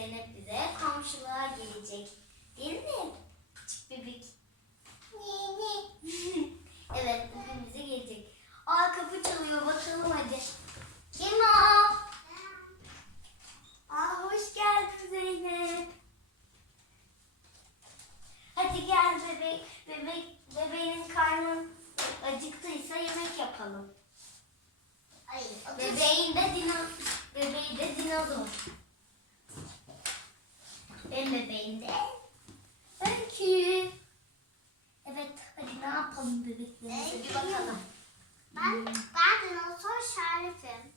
Zeynep bize komşuluğa gelecek. Değil mi? Küçük bebek. evet bugün bize gelecek. Aa kapı çalıyor bakalım hadi. Kim o? Aa hoş geldin Zeynep. Hadi gel bebek. Bebek bebeğin karnın acıktıysa yemek yapalım. Ay, Bebeğin de dino bebeği de dinozor. Benim bebeğim de Öykü. Evet hadi ne yapalım bebeklerimize bir bakalım. Ben, ben dinozor şerifim.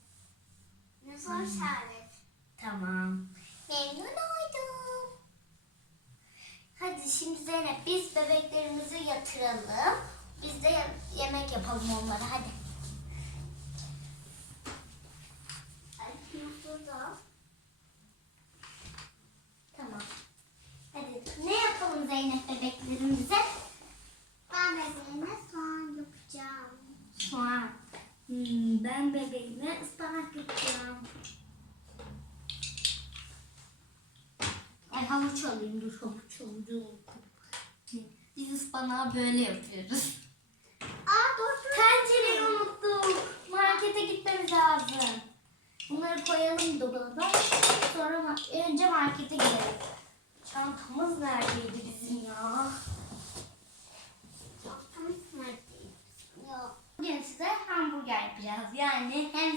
Dinozor şerif. Tamam. Memnun oldum. Hadi şimdi Zeynep biz bebeklerimizi yatıralım. Biz de ye- yemek yapalım onlara hadi. Ay, dinozor da. Tamam. Hadi ne yapalım Zeynep bebeklerimize? Ben bebeğime soğan yapacağım. Soğan. Hmm, ben bebeğime ıspanak yapacağım. Ay havuç alayım dur havuç alayım. Biz ıspanağı böyle yapıyoruz. Aa dur. Tencereyi unuttuk. Markete gitmemiz lazım. Bunları koyalım dolaba. Sonra önce markete gidelim.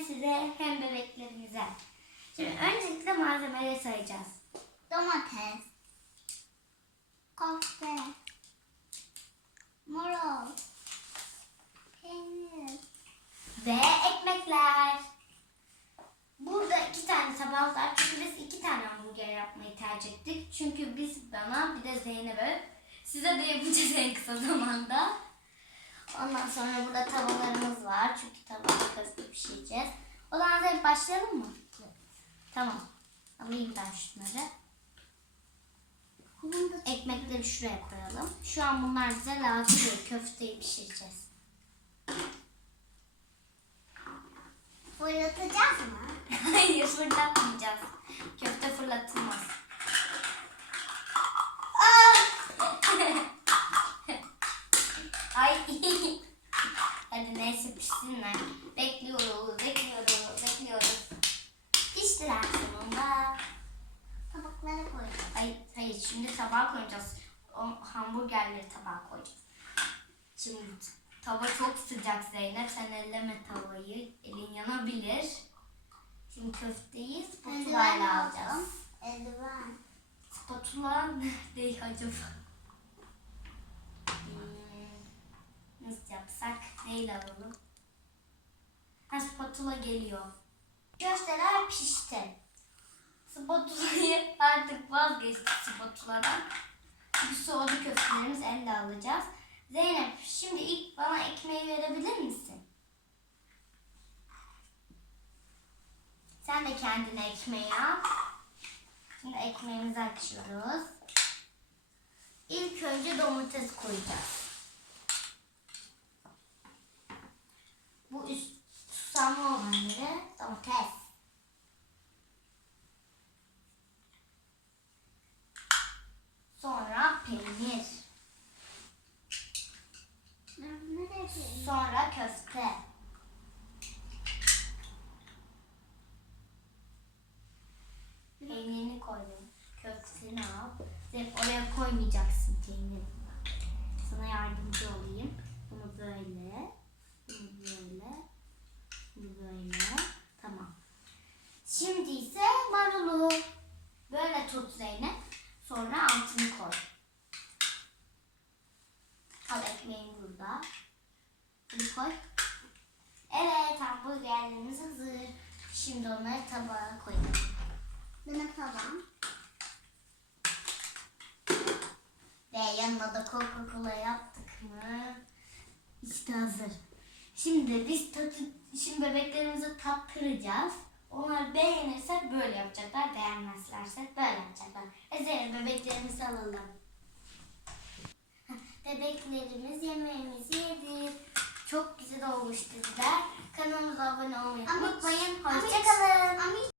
Size hem bebeklerimize. Şimdi öncelikle malzemeleri sayacağız. Domates. Kahve. Marul. Peynir. Ve ekmekler. Burada iki tane tabak var. Çünkü biz iki tane hamburger yapmayı tercih ettik. Çünkü biz bana bir de Zeynep'e size de yapacağız en kısa zamanda. Ondan sonra burada tavalarımız var. Çünkü tavada közde pişireceğiz. O zaman Zeynep başlayalım mı? Tamam. Alayım ben şunları. Ekmekleri şuraya koyalım. Şu an bunlar bize lazım değil. Köfteyi pişireceğiz. fırlatacağız mı? Hayır fırlatmayacağız. Köfte fırlatılmaz. Ay. Hadi neyse pişsinler. Hayır şimdi tabağa koyacağız. O hamburgerleri tabağa koyacağız. Şimdi tava çok sıcak Zeynep. Sen elleme tavayı. Elin yanabilir. Şimdi köfteyi spatulayla alacağız. Eldiven. Spatula nerede acaba? Hmm, nasıl yapsak? Neyle alalım? Ha spatula geliyor. Köfteler pişti. Artık vazgeçtik spatuladan. Çünkü soğudu köftelerimiz elle alacağız. Zeynep şimdi ilk bana ekmeği verebilir misin? Sen de kendine ekmeği al. Şimdi ekmeğimizi açıyoruz. İlk önce domates koyacağız. Peynir. Sonra köfte. Peynirini koydum. Köftesini al. Sen oraya koymayacaksın peynirini. Sana yardımcı olayım. Bunu böyle. Bunu böyle. Bunu böyle. Tamam. Şimdi ise marulu. Böyle tut Zeynep. Sonra altını koy. Al ekmeğin burada. Bunu koy. Evet hamburgerlerimiz hazır. Şimdi onları tabağa koyalım. Benim tabağım. Ve yanına da Coca-Cola yaptık mı? İşte hazır. Şimdi biz tatı, şimdi bebeklerimizi tattıracağız. Onlar beğenirse böyle yapacaklar, beğenmezlerse böyle yapacaklar. E Zeynep bebeklerimizi alalım. Bebeklerimiz yemeğimizi yedi. Çok güzel olmuş dediler. Kanalımıza abone olmayı unutmayın. Hoşçakalın.